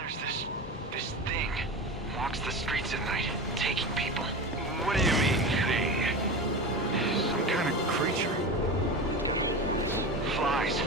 there's this thing. Walks the streets at night, taking people. What do you mean, thing? Some kind of creature. Flies.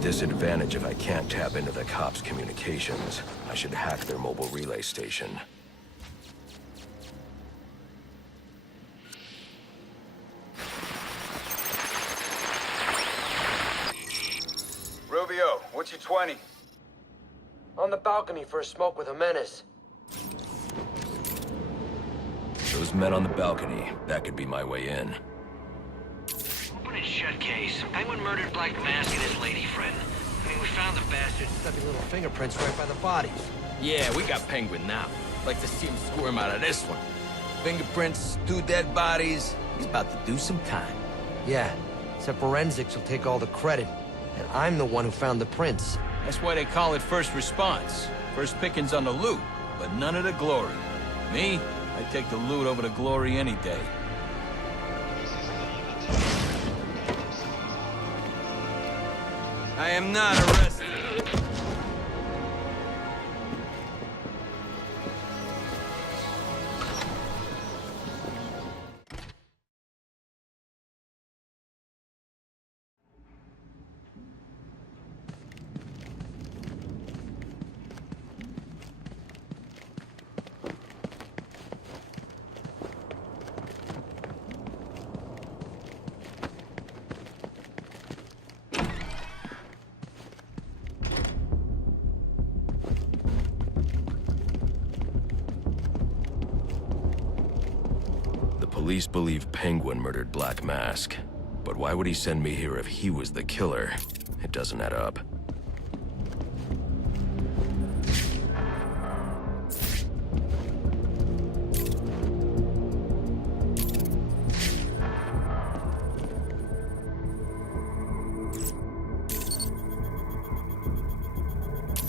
Disadvantage if I can't tap into the cops' communications. I should hack their mobile relay station. Rubio, what's your 20? On the balcony for a smoke with Jimenez. Those men on the balcony, that could be my way in. Open and shut case. Penguin murdered Black Mask and his lady friend. I mean, we found the bastard. Stuffy little fingerprints right by the bodies. Yeah, we got Penguin now. Like to see him squirm out of this one. Fingerprints, 2 dead bodies. He's about to do some time. Yeah, except forensics will take all the credit. And I'm the one who found the prints. That's why they call it first response. First pickings on the loot, but none of the glory. Me, I take the loot over the glory any day. I am not arrested. police believe Penguin murdered Black Mask. But why would he send me here if he was the killer? It doesn't add up.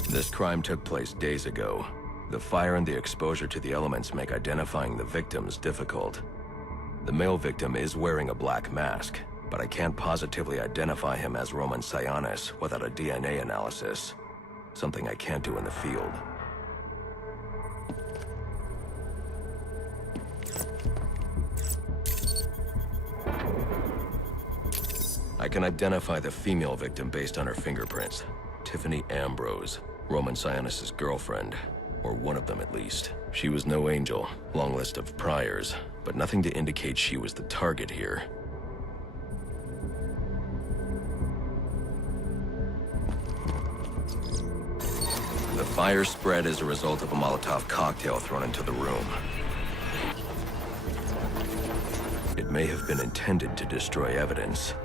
This crime took place days ago. The fire and the exposure to the elements make identifying the victims difficult. The male victim is wearing a black mask, but I can't positively identify him as Roman Sionis without a DNA analysis. Something I can't do in the field. I can identify the female victim based on her fingerprints. Tiffany Ambrose, Roman Sionis' girlfriend, or one of them at least. She was no angel, long list of priors, but nothing to indicate she was the target here. The fire spread as a result of a Molotov cocktail thrown into the room. It may have been intended to destroy evidence.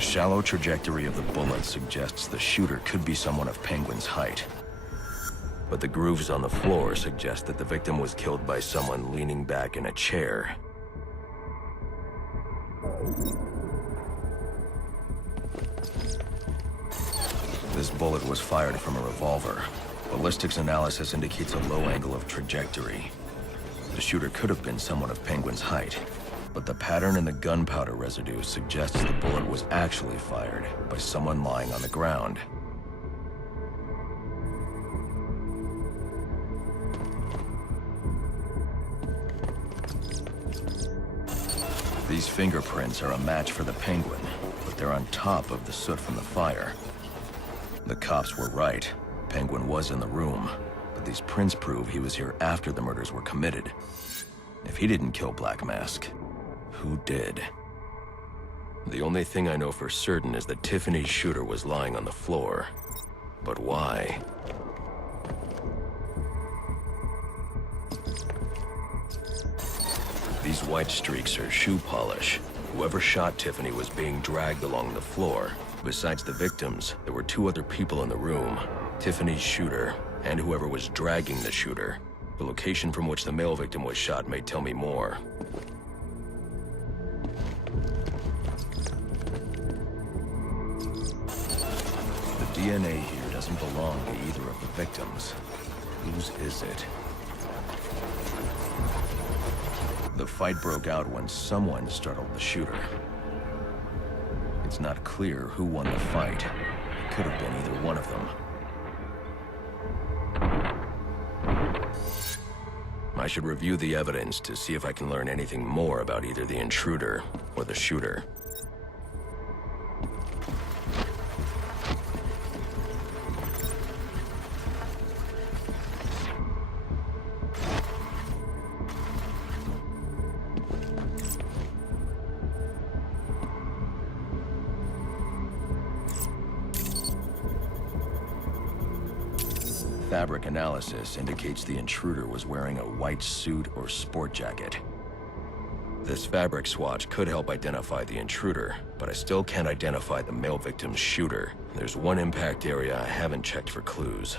The shallow trajectory of the bullet suggests the shooter could be someone of Penguin's height. But the grooves on the floor suggest that the victim was killed by someone leaning back in a chair. This bullet was fired from a revolver. Ballistics analysis indicates a low angle of trajectory. The shooter could have been someone of Penguin's height. But the pattern in the gunpowder residue suggests the bullet was actually fired by someone lying on the ground. These fingerprints are a match for the Penguin, but they're on top of the soot from the fire. The cops were right. Penguin was in the room, but these prints prove he was here after the murders were committed. If he didn't kill Black Mask, who did? The only thing I know for certain is that Tiffany's shooter was lying on the floor. But why? These white streaks are shoe polish. Whoever shot Tiffany was being dragged along the floor. Besides the victims, there were two other people in the room. Tiffany's shooter, and whoever was dragging the shooter. The location from which the male victim was shot may tell me more. The DNA here doesn't belong to either of the victims. Whose is it? The fight broke out when someone startled the shooter. It's not clear who won the fight. It could have been either one of them. I should review the evidence to see if I can learn anything more about either the intruder or the shooter. Fabric analysis indicates the intruder was wearing a white suit or sport jacket. This fabric swatch could help identify the intruder, but I still can't identify the male victim's shooter. There's one impact area I haven't checked for clues.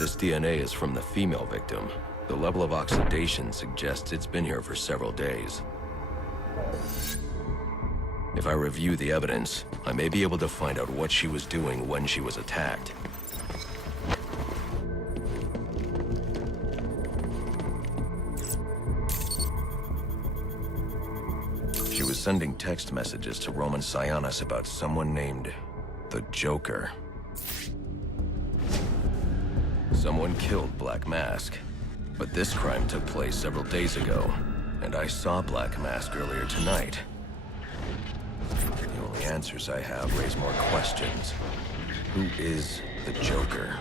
This DNA is from the female victim. The level of oxidation suggests it's been here for several days. If I review the evidence, I may be able to find out what she was doing when she was attacked. She was sending text messages to Roman Sionis about someone named The Joker. Someone killed Black Mask, but this crime took place several days ago, and I saw Black Mask earlier tonight. The only answers I have raise more questions. Who is the Joker?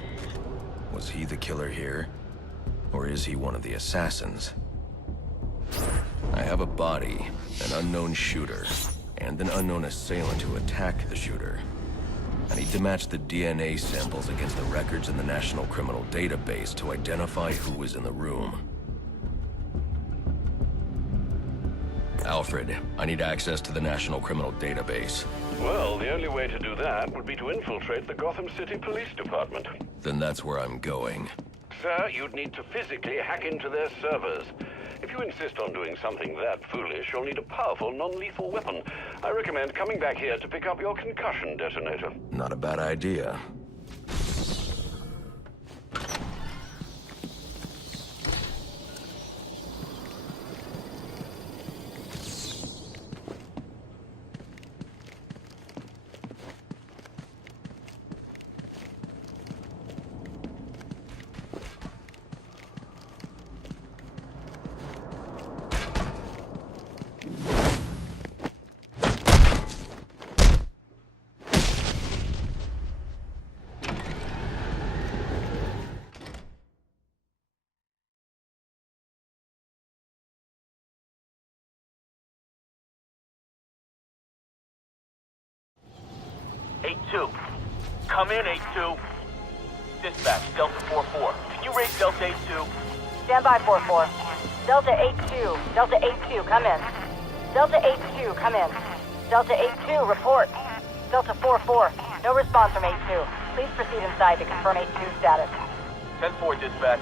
Was he the killer here? Or is he one of the assassins? I have a body, an unknown shooter, and an unknown assailant who attacked the shooter. I need to match the DNA samples against the records in the National Criminal Database to identify who was in the room. Alfred, I need access to the National Criminal Database. Well, the only way to do that would be to infiltrate the Gotham City Police Department. Then that's where I'm going. Sir, you'd need to physically hack into their servers. If you insist on doing something that foolish, you'll need a powerful, non-lethal weapon. I recommend coming back here to pick up your concussion detonator. Not a bad idea. Come in, 8-2. Dispatch, Delta 4-4. Can you raise Delta 8-2? Stand by, 4-4. Delta 8-2. Delta 8-2, come in. Delta 8-2, come in. Delta 8-2, report. Delta 4-4, no response from 8-2. Please proceed inside to confirm 8-2 status. 10-4, dispatch.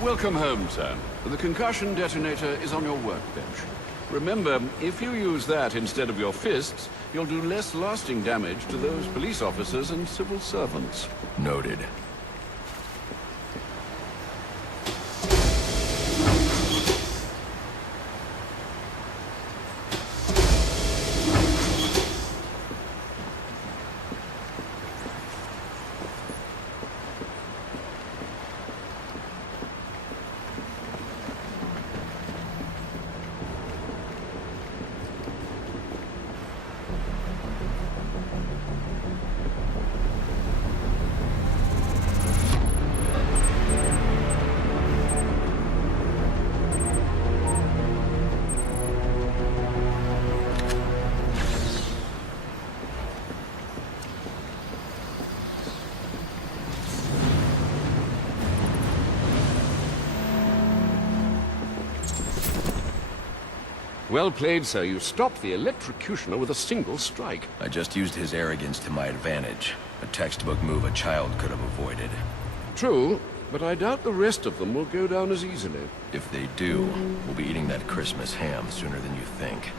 Welcome home, sir. The concussion detonator is on your workbench. Remember, if you use that instead of your fists, you'll do less lasting damage to those police officers and civil servants. Noted. Well played, sir. You stopped the electrocutioner with a single strike. I just used his arrogance to my advantage. A textbook move a child could have avoided. True, but I doubt the rest of them will go down as easily. If they do, we'll be eating that Christmas ham sooner than you think.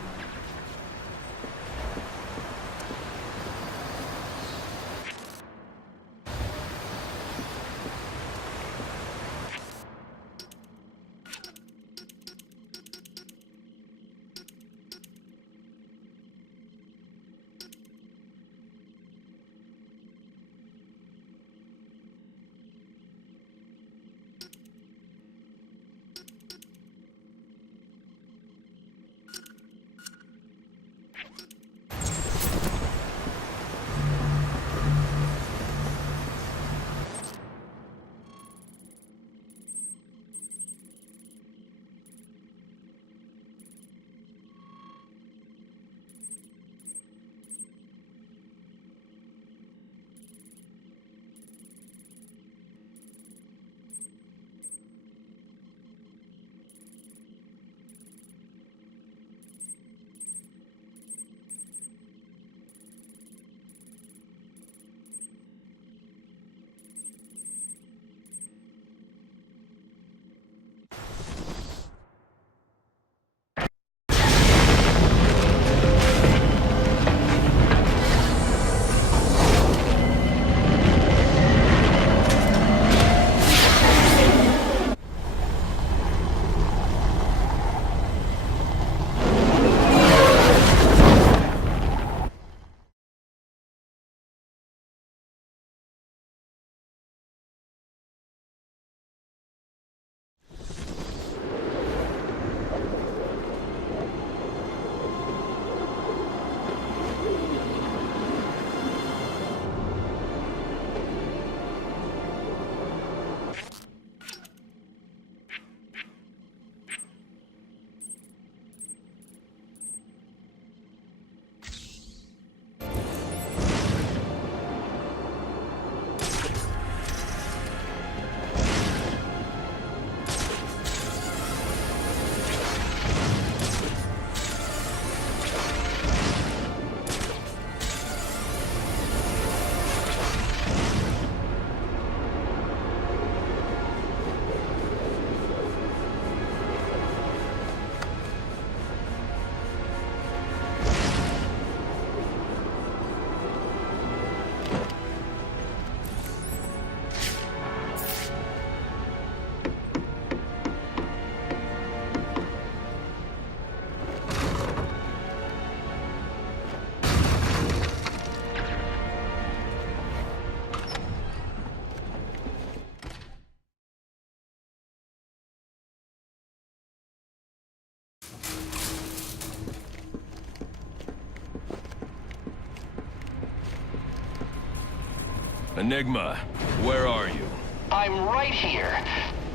Enigma, where are you? I'm right here.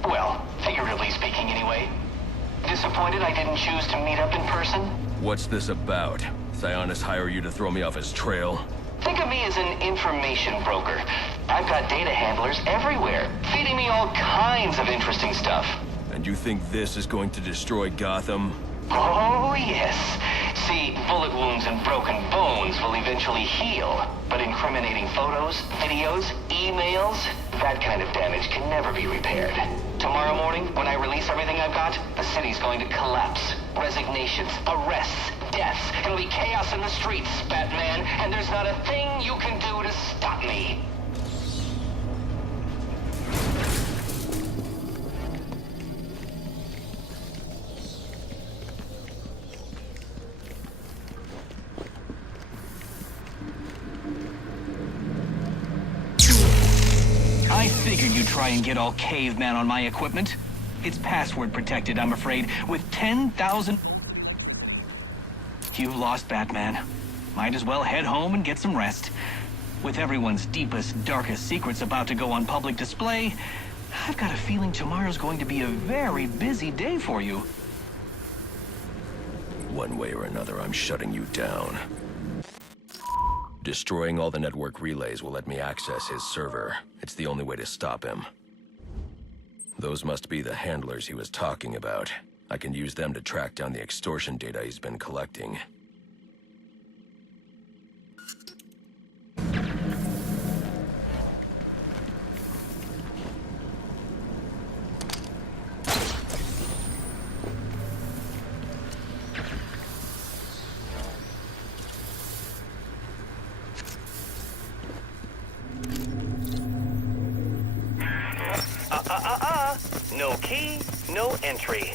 Well, figuratively speaking anyway. Disappointed I didn't choose to meet up in person? What's this about? Sionis hire you to throw me off his trail? Think of me as an information broker. I've got data handlers everywhere, feeding me all kinds of interesting stuff. And you think this is going to destroy Gotham? Oh, yes. See, bullet wounds and broken bones will eventually heal. But incriminating photos, videos, emails, that kind of damage can never be repaired. Tomorrow morning, when I release everything I've got, the city's going to collapse. Resignations, arrests, deaths. It'll be chaos in the streets, Batman, and there's not a thing you can do to stop me. I figured you'd try and get all caveman on my equipment. It's password protected, I'm afraid, with 10,000... You've lost, Batman. Might as well head home and get some rest. With everyone's deepest, darkest secrets about to go on public display, I've got a feeling tomorrow's going to be a very busy day for you. One way or another, I'm shutting you down. Destroying all the network relays will let me access his server. It's the only way to stop him. Those must be the handlers he was talking about. I can use them to track down the extortion data he's been collecting. No key, no entry.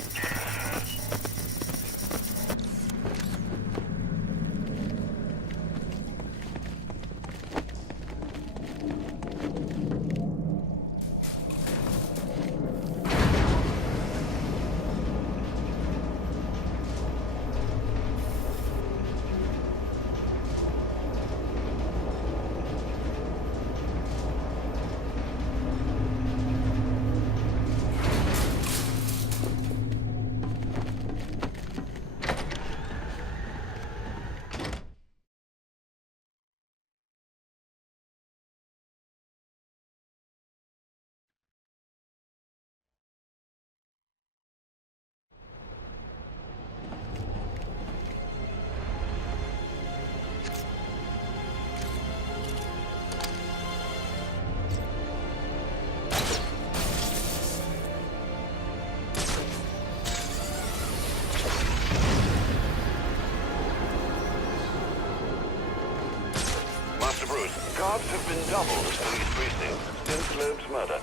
Guards have been doubled at police precincts since Loeb's murder.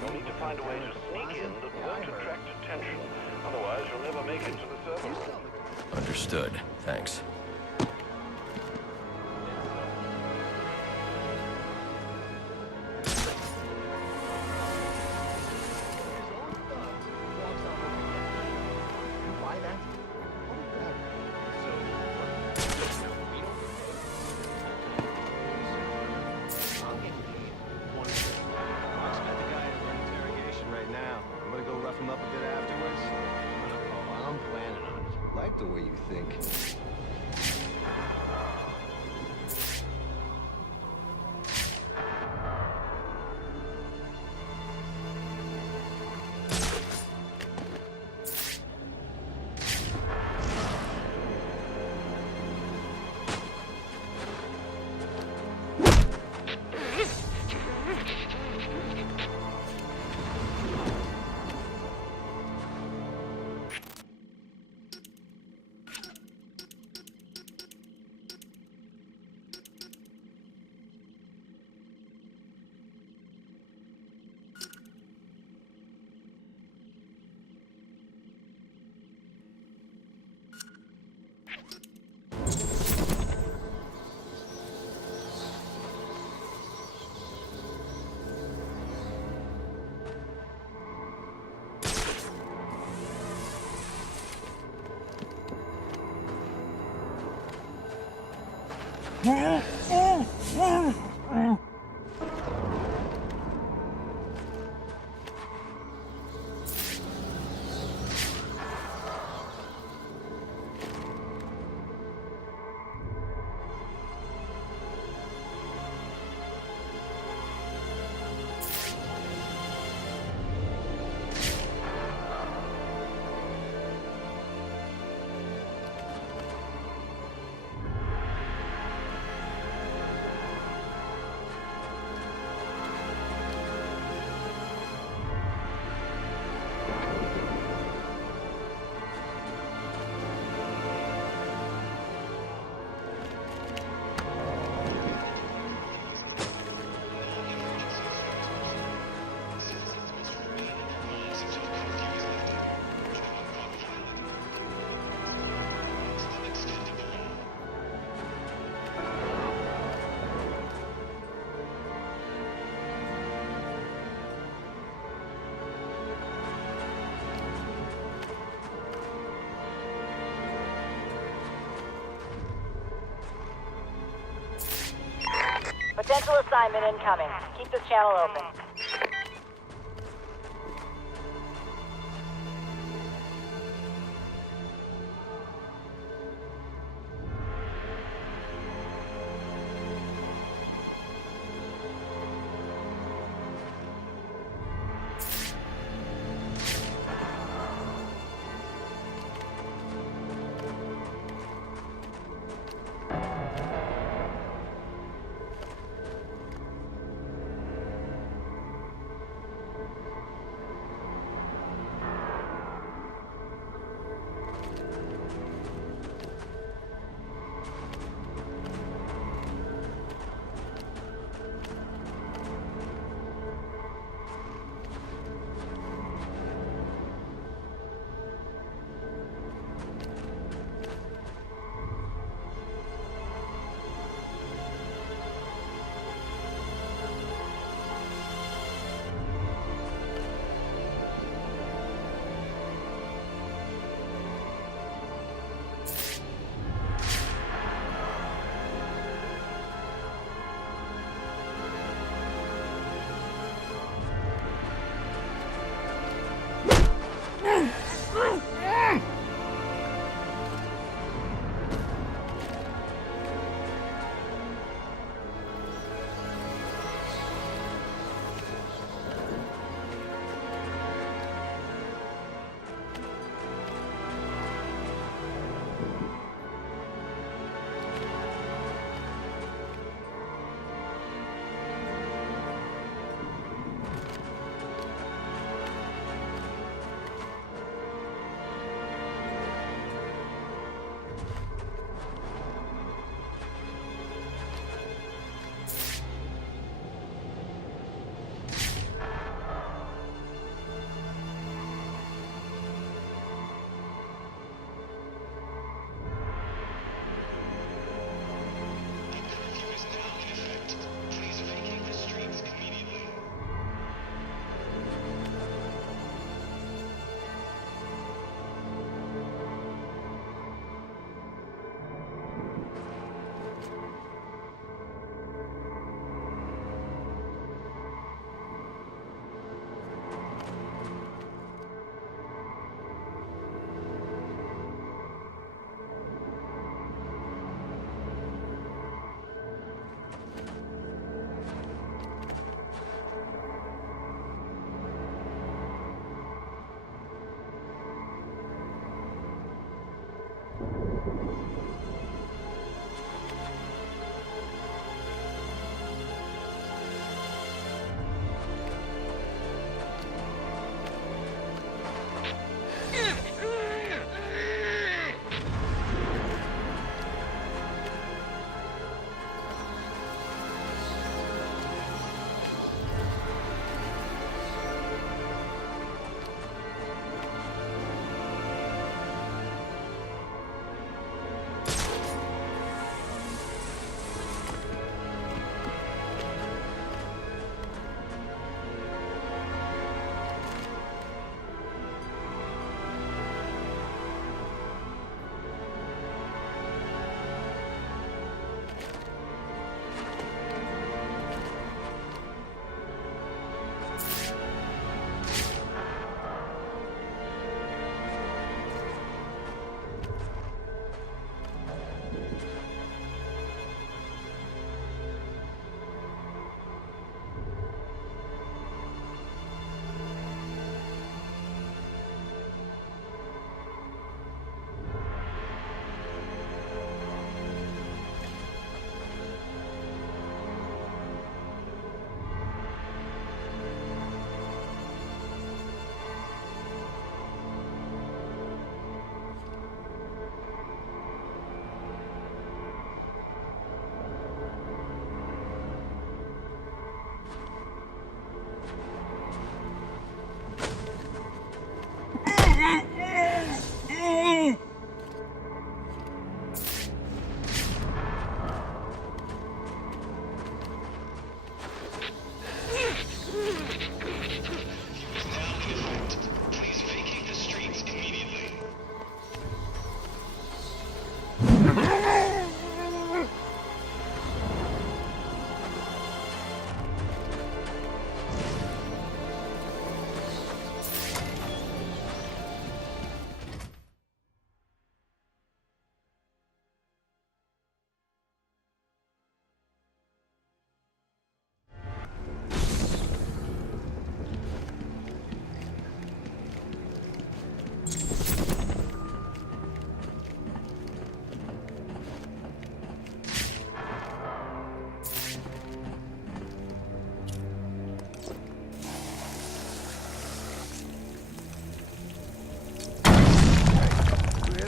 You'll need to find a way to sneak in that won't attract attention. Otherwise, you'll never make it to the server room. Understood. Thanks. The way you think. Central assignment incoming. Keep this channel open.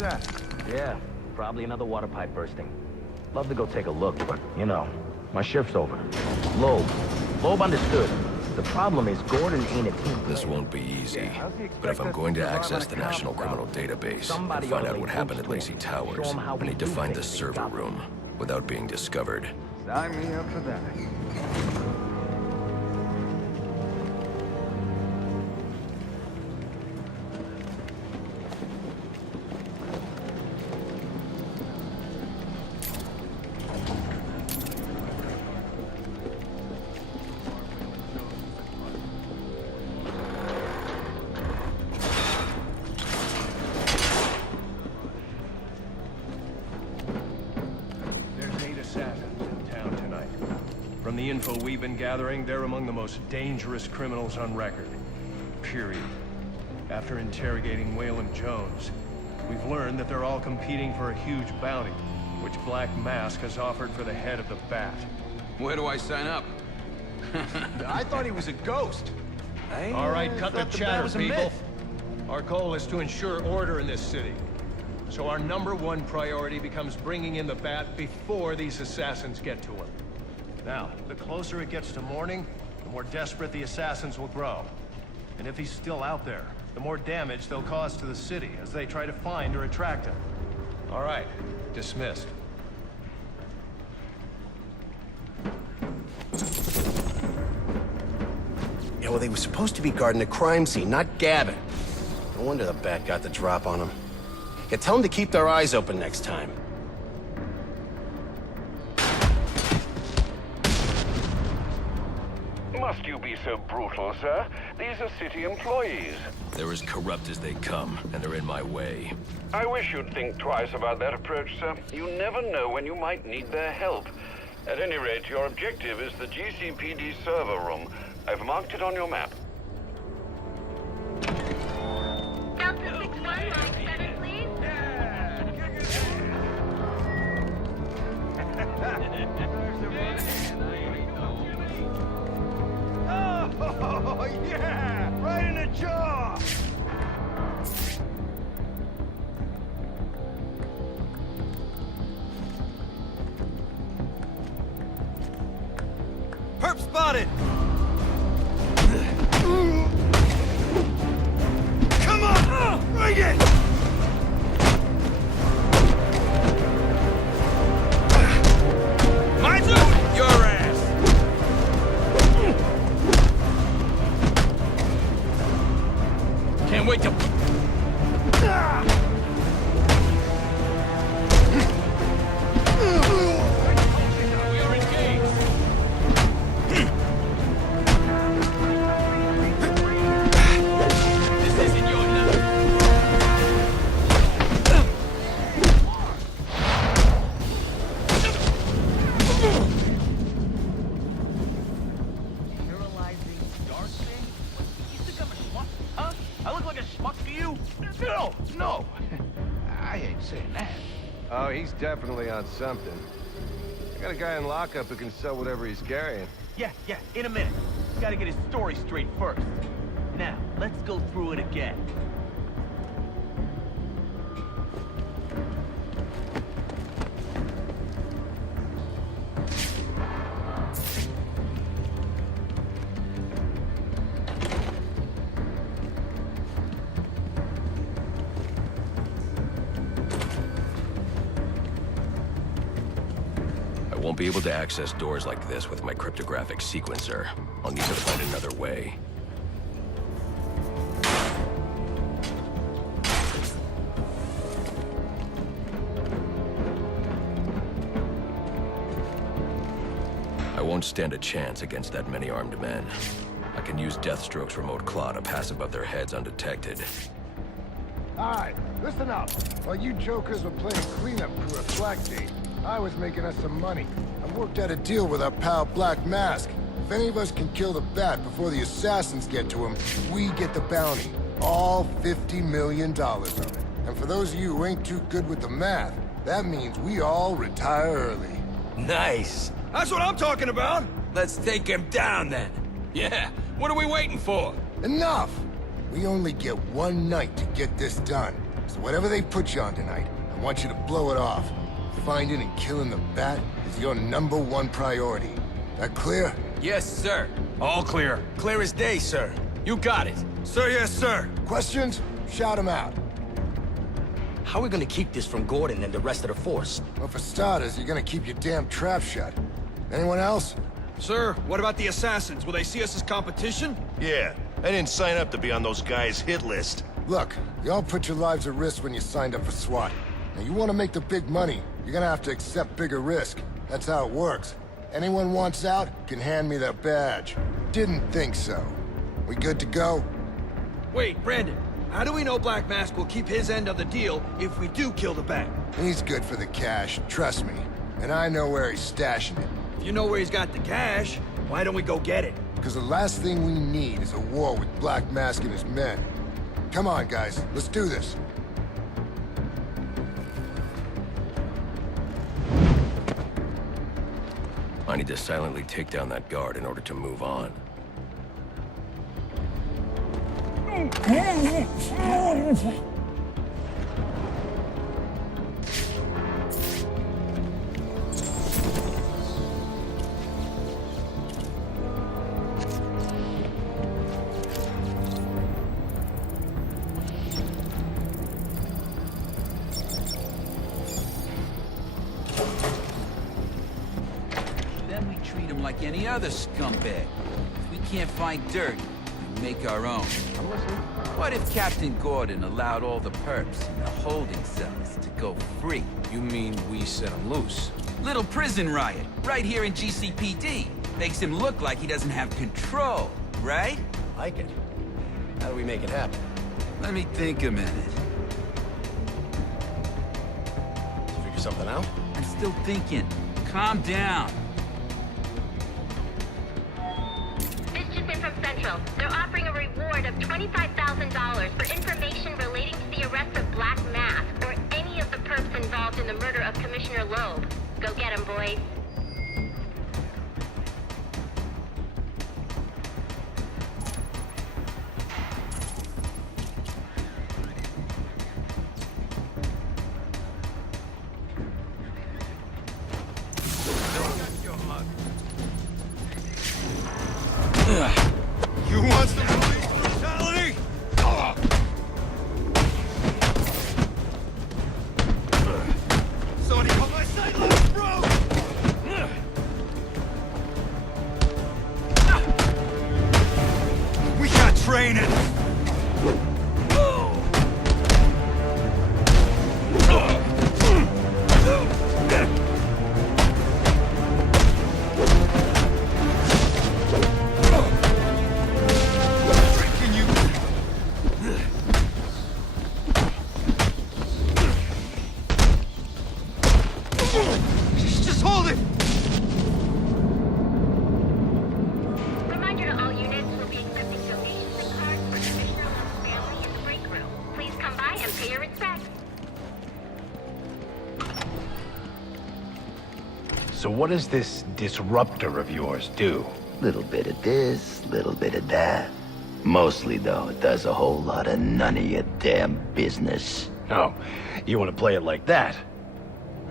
that? Yeah, probably another water pipe bursting. Love to go take a look, but, you know, my shift's over. Loeb understood. The problem is Gordon ain't a team player. This won't be easy, but if I'm going to access the National Criminal Database and find out what happened at Lacey Towers, I need to find the server room without being discovered. Sign me up for that. From the info we've been gathering, they're among the most dangerous criminals on record. Period. After interrogating Wayland Jones, we've learned that they're all competing for a huge bounty, which Black Mask has offered for the head of the Bat. Where do I sign up? I thought he was a ghost. All right, cut the chatter, people. Our goal is to ensure order in this city. So our #1 priority becomes bringing in the Bat before these assassins get to him. Now, the closer it gets to morning, the more desperate the assassins will grow. And if he's still out there, the more damage they'll cause to the city as they try to find or attract him. All right, dismissed. Yeah, well, they were supposed to be guarding the crime scene, not Gavin. No wonder the Bat got the drop on them. Yeah, tell them to keep their eyes open next time. Must you be so brutal, sir? These are city employees. They're as corrupt as they come, and they're in my way. I wish you'd think twice about that approach, sir. You never know when you might need their help. At any rate, your objective is the GCPD server room. I've marked it on your map. Delta 61, line 7, please. Oh, yeah! Right in the jaw! Perp spotted! Come on! Bring it! Mine's loot! Your ass! Can't wait to... We are engaged! This isn't your night! I look like a schmuck to you? No. I ain't saying that. Oh, he's definitely on something. I got a guy in lockup who can sell whatever he's carrying. Yeah, in a minute. Gotta get his story straight first. Now, let's go through it again. I won't be able to access doors like this with my cryptographic sequencer. I'll need to find another way. I won't stand a chance against that many armed men. I can use Deathstroke's remote claw to pass above their heads undetected. Alright, listen up. While you jokers were playing cleanup crew at Blackgate, I was making us some money. I worked out a deal with our pal Black Mask. If any of us can kill the Bat before the assassins get to him, we get the bounty. All $50 million of it. And for those of you who ain't too good with the math, that means we all retire early. Nice. That's what I'm talking about! Let's take him down then. Yeah, what are we waiting for? Enough! We only get one night to get this done. So whatever they put you on tonight, I want you to blow it off. Finding and killing the Bat is your #1 priority. That clear? Yes, sir. All clear. Clear as day, sir. You got it. Sir, yes, sir. Questions? Shout them out. How are we gonna keep this from Gordon and the rest of the force? Well, for starters, you're gonna keep your damn trap shut. Anyone else? Sir, what about the assassins? Will they see us as competition? Yeah, I didn't sign up to be on those guys' hit list. Look, y'all put your lives at risk when you signed up for SWAT. Now, you want to make the big money, you're gonna have to accept bigger risk. That's how it works. Anyone wants out can hand me their badge. Didn't think so. We good to go? Wait, Brandon, how do we know Black Mask will keep his end of the deal if we do kill the Bat? He's good for the cash, trust me. And I know where he's stashing it. If you know where he's got the cash, why don't we go get it? Because the last thing we need is a war with Black Mask and his men. Come on, guys, let's do this. I need to silently take down that guard in order to move on. Then we treat him like any other scumbag. If we can't find dirt, we make our own. What if Captain Gordon allowed all the perps in the holding cells to go free? You mean we set him loose? Little prison riot, right here in GCPD. Makes him look like he doesn't have control, right? Like it. How do we make it happen? Let me think a minute. Did you figure something out? I'm still thinking. Calm down. This just in from Central. They're offering a reward of $25,000 for information relating to the arrest of Black Mask or any of the perps involved in the murder of Commissioner Loeb. Go get 'em, boys. You want some police brutality? Somebody call my side lights, bro! We got training! Just hold it! Reminder to all units, we'll be accepting donations and cards for Commissioner Loeb's family in the break room. Please come by and pay your respects. So what does this disruptor of yours do? Little bit of this, little bit of that. Mostly, though, it does a whole lot of none of your damn business. Oh, you want to play it like that?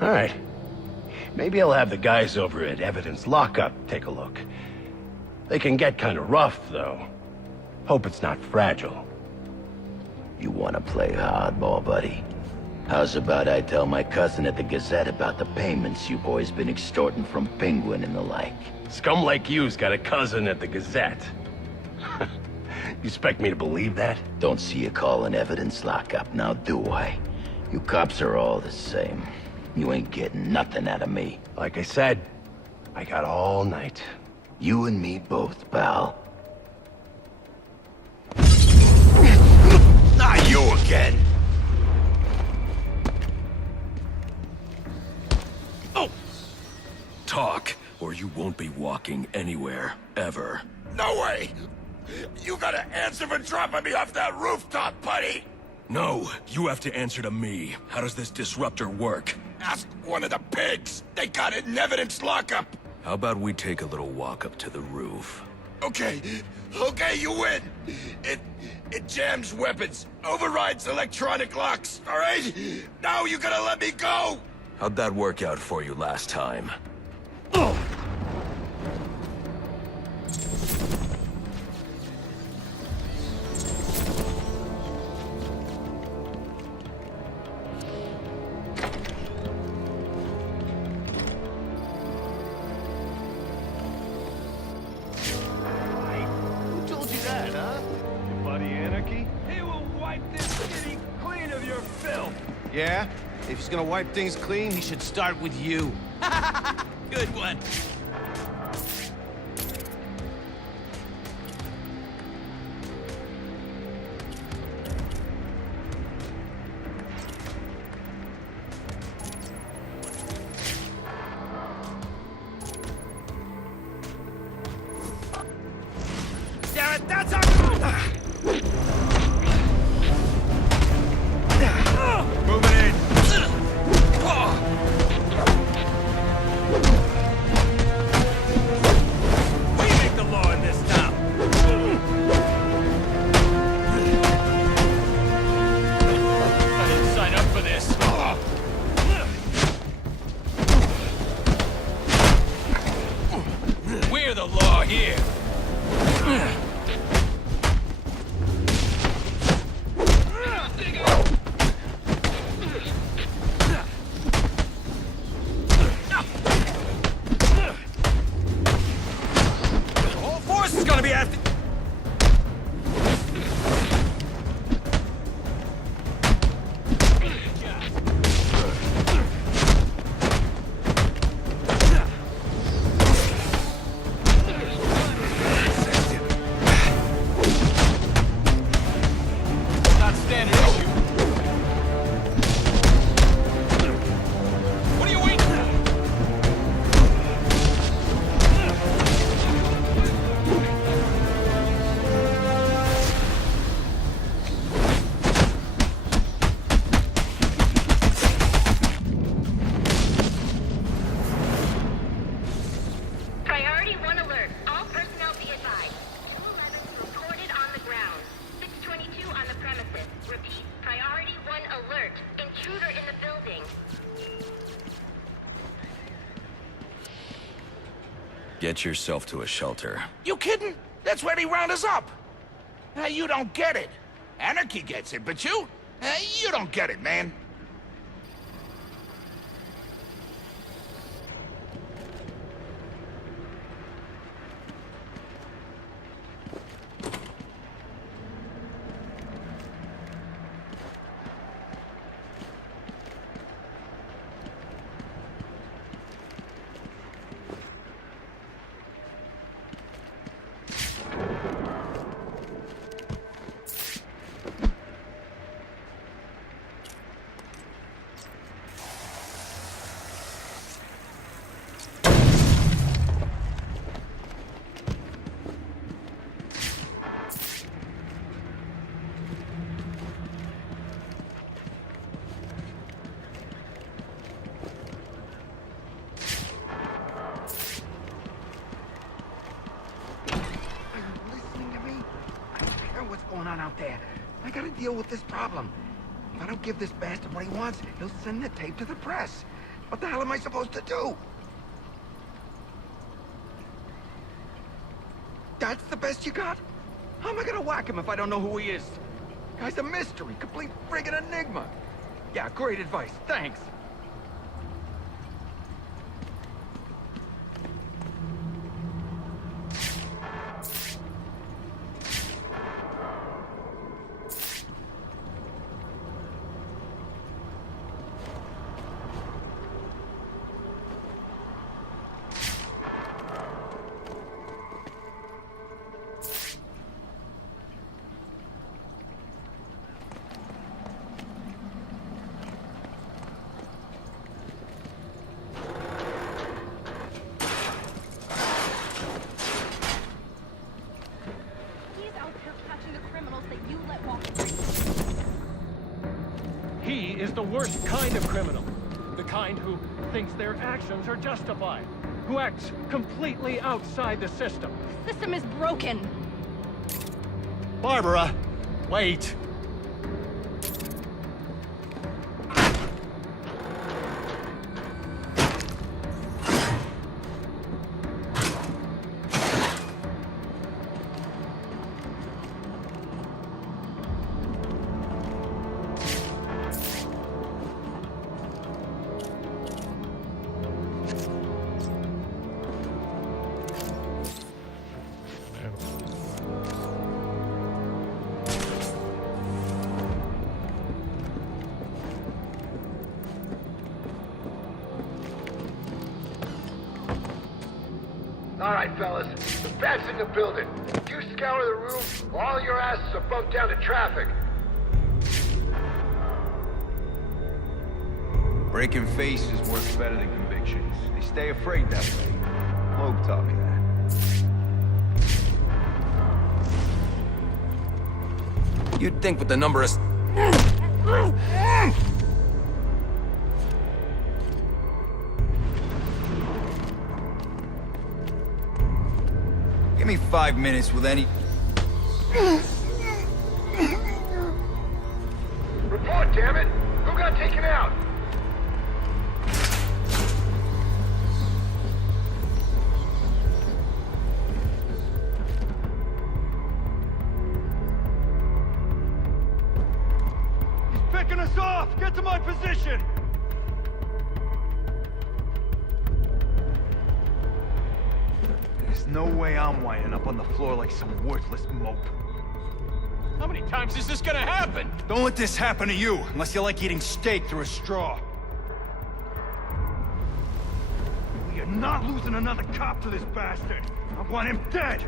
All right. Maybe I'll have the guys over at Evidence Lockup take a look. They can get kind of rough, though. Hope it's not fragile. You want to play hardball, buddy? How's about I tell my cousin at the Gazette about the payments you boys been extorting from Penguin and the like? Scum like you's got a cousin at the Gazette. You expect me to believe that? Don't see you calling Evidence Lockup, now do I? You cops are all the same. You ain't getting nothing out of me. Like I said, I got all night. You and me both, pal. Not you again! Oh! Talk, or you won't be walking anywhere, ever. No way! You gotta answer for dropping me off that rooftop, buddy! No, you have to answer to me. How does this disruptor work? Ask one of the pigs! They got it in Evidence Lockup! How about we take a little walk up to the roof? Okay, okay, you win. It jams weapons, overrides electronic locks, all right? Now you gotta let me go! How'd that work out for you last time? Who told you that, huh? Your buddy Anarchy? He will wipe this city clean of your filth! Yeah? If he's gonna wipe things clean, he should start with you. Good one. Damn it, that's our... Moving in. We make the law in this town. I didn't sign up for this. We're the law here. The whole force is gonna be after... Not standard issue. What are you waiting for? Priority 1 alert. All personnel be advised. 211 reported on the ground. 622 on the premises. Repeat. Priority 1 alert. Intruder in the building. Get yourself to a shelter. You kidding? That's where they round us up. You don't get it. Anarchy gets it, but you don't get it, man. What's going on out there? I gotta deal with this problem. If I don't give this bastard what he wants, he'll send the tape to the press. What the hell am I supposed to do? That's the best you got? How am I gonna whack him if I don't know who he is? Guy's a mystery, complete friggin' enigma. Yeah, great advice, thanks. He is the worst kind of criminal. The kind who thinks their actions are justified. who acts completely outside the system. The system is broken. Barbara, wait. All right, fellas. The bat's in the building. You scour the room, or all your asses are bumped down to traffic. Breaking faces works better than convictions. They stay afraid that way. Loeb taught me that. You'd think with the number of... Give me 5 minutes with any... Report, damn it! Who got taken out? He's picking us off! Get to my position! There's no way I'm winding up on the floor like some worthless mope. How many times is this gonna happen? Don't let this happen to you, unless you like eating steak through a straw. We are not losing another cop to this bastard. I want him dead.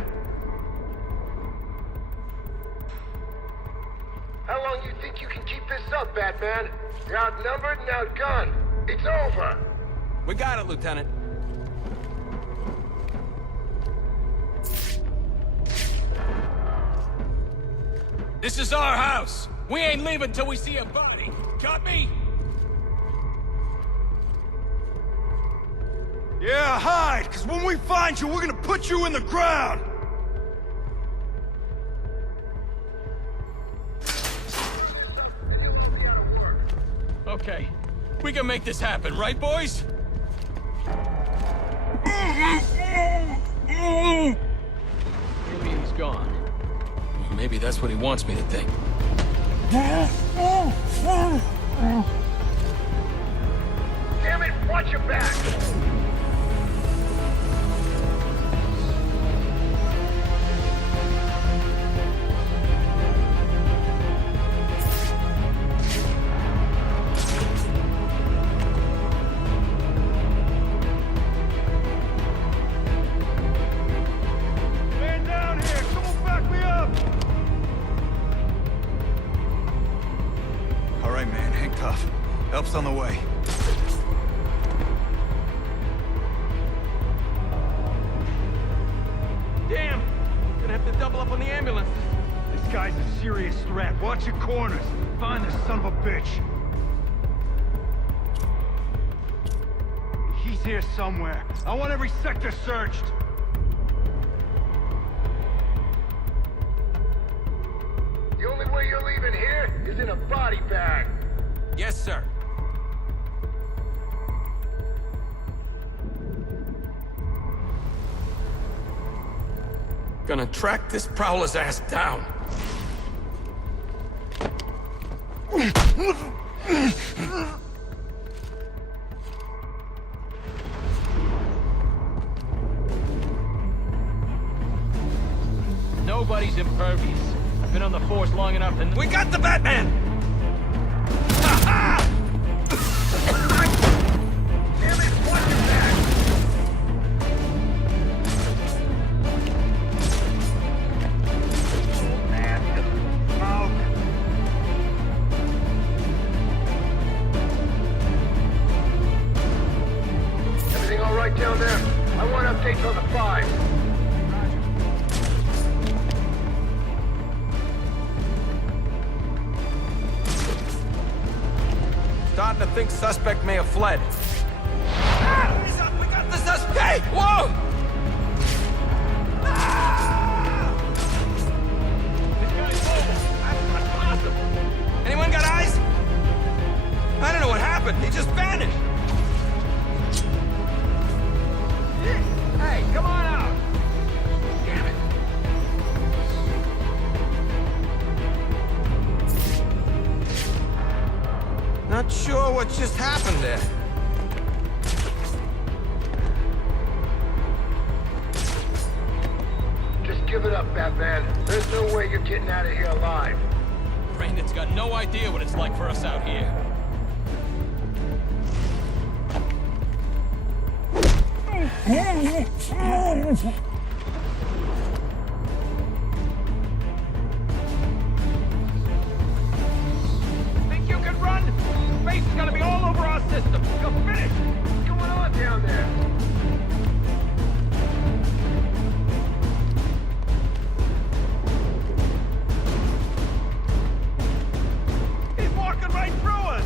How long you think you can keep this up, Batman? You're outnumbered and outgunned. It's over. We got it, Lieutenant. This is our house. We ain't leaving till we see a body. Got me? Yeah, hide, because when we find you, we're gonna put you in the ground! Okay. We can make this happen, right, boys? Alien's gone. Maybe that's what he wants me to think. Damn it, watch your back! Man down here! Someone back me up! All right, man, hang tough. Help's on the way. Damn! Gonna have to double up on the ambulance. This guy's a serious threat. Watch your corners. Find this son of a bitch. He's here somewhere. I want every sector searched. The only way you're leaving here is in a body bag. Yes, sir. Gonna track this prowler's ass down. Nobody's impervious. I've been on the force long enough and... We got the Batman! Ha-ha! Damn it, watch your back! Everything all right down there? I want updates on the 5. Starting to think suspect may have fled. Ah! We got the suspect! Hey! Whoa! This guy's mobile. That's not possible. Anyone got eyes? I don't know what happened. He just vanished. Hey, come on out. Damn it. Not sure what just happened there. Just give it up, Batman. There's no way you're getting out of here alive. Brandon's got no idea what it's like for us out here. Think you can run? Space is gonna be all over our system. You're finished. What's going on down there? He's walking right through us.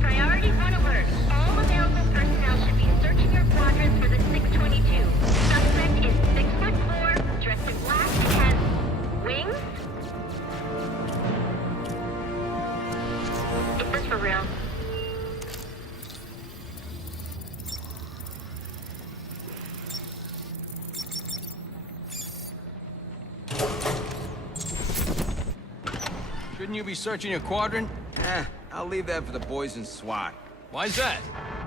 Priority 1 alert. All available personnel should be searching your quadrants for the 622. Suspect is 6'4", dressed in black, and has wings? Is this for real? Shouldn't you be searching your quadrant? I'll leave that for the boys in SWAT. Why's that?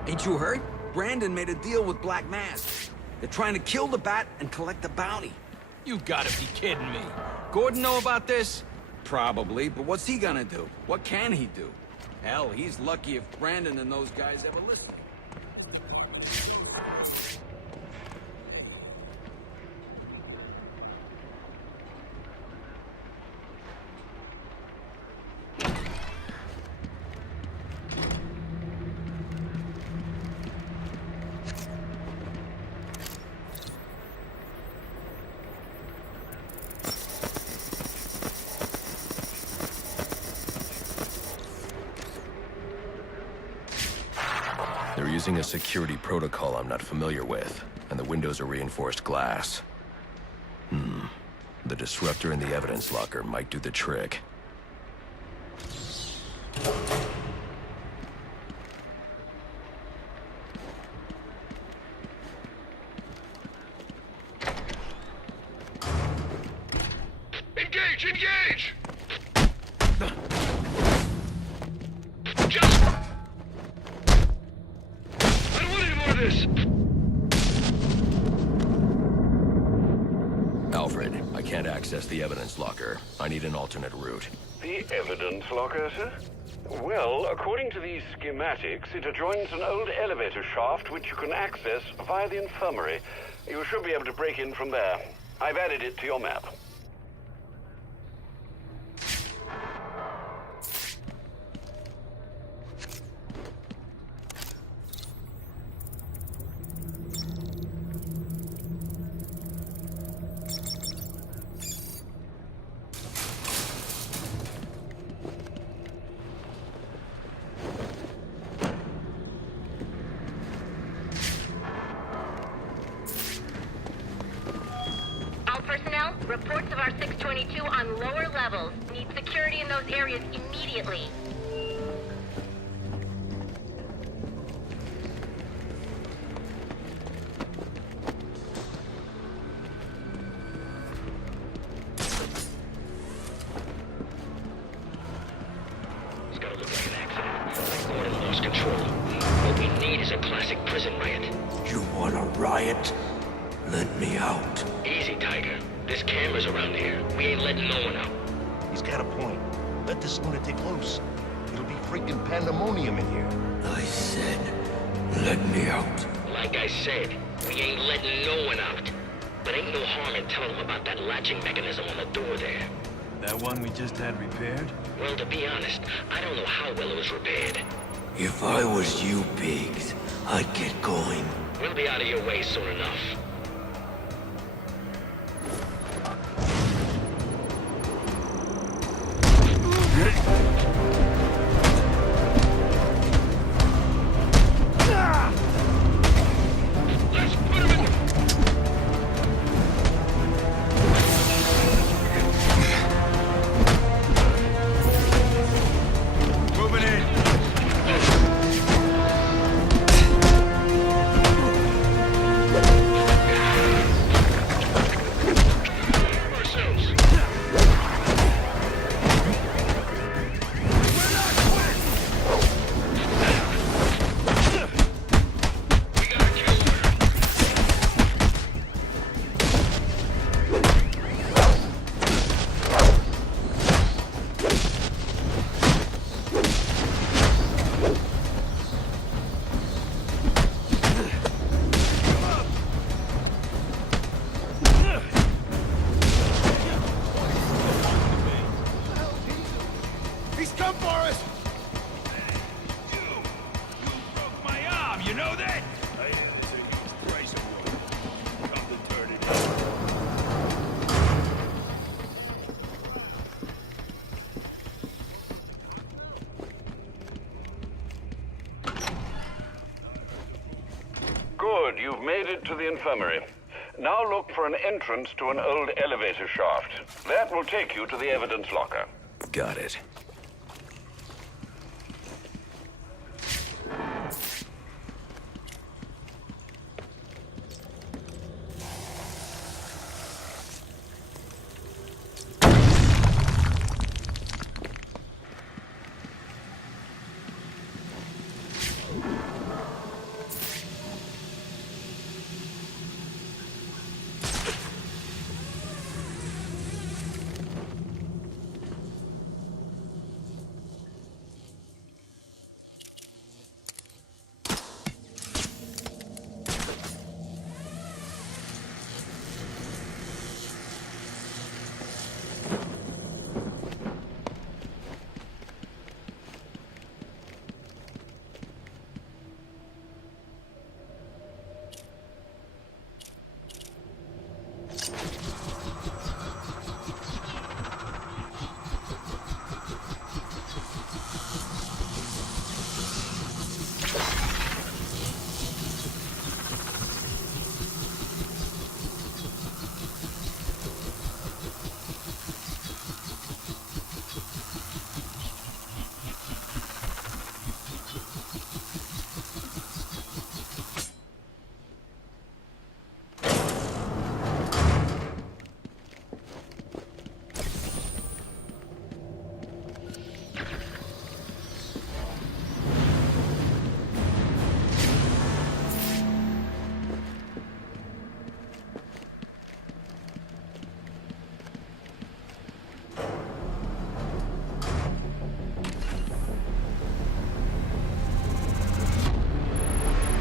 Ain't you heard? Brandon made a deal with Black Mask. They're trying to kill the Bat and collect the bounty. You gotta be kidding me. Gordon know about this? Probably, but what's he gonna do? What can he do? Hell, he's lucky if Brandon and those guys ever listen. They're using a security protocol I'm not familiar with, and the windows are reinforced glass. The disruptor in the evidence locker might do the trick. Engage! Engage! I don't want any more of this! Alfred, I can't access the evidence locker. I need an alternate route. The evidence locker, sir? Well, according to these schematics, it adjoins an old elevator shaft which you can access via the infirmary. You should be able to break in from there. I've added it to your map. Personnel, reports of our 622 on lower levels. Need security in those areas immediately. It's gotta look like an accident. Like Gordon lost control. What we need is a classic prison riot. You want a riot? Let me out. Easy, Tiger. There's cameras around here. We ain't letting no one out. He's got a point. Let this lunatic loose. It'll be freaking pandemonium in here. I said, let me out. Like I said, we ain't letting no one out. But ain't no harm in telling them about that latching mechanism on the door there. That one we just had repaired? Well, to be honest, I don't know how well it was repaired. If I was you pigs, I'd get going. We'll be out of your way soon enough. He's come for us! You broke my arm, you know that? I am taking his price award. Come to turn it in. Good, you've made it to the infirmary. Now look for an entrance to an old elevator shaft. That will take you to the evidence locker. Got it.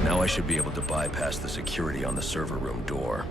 Now I should be able to bypass the security on the server room door.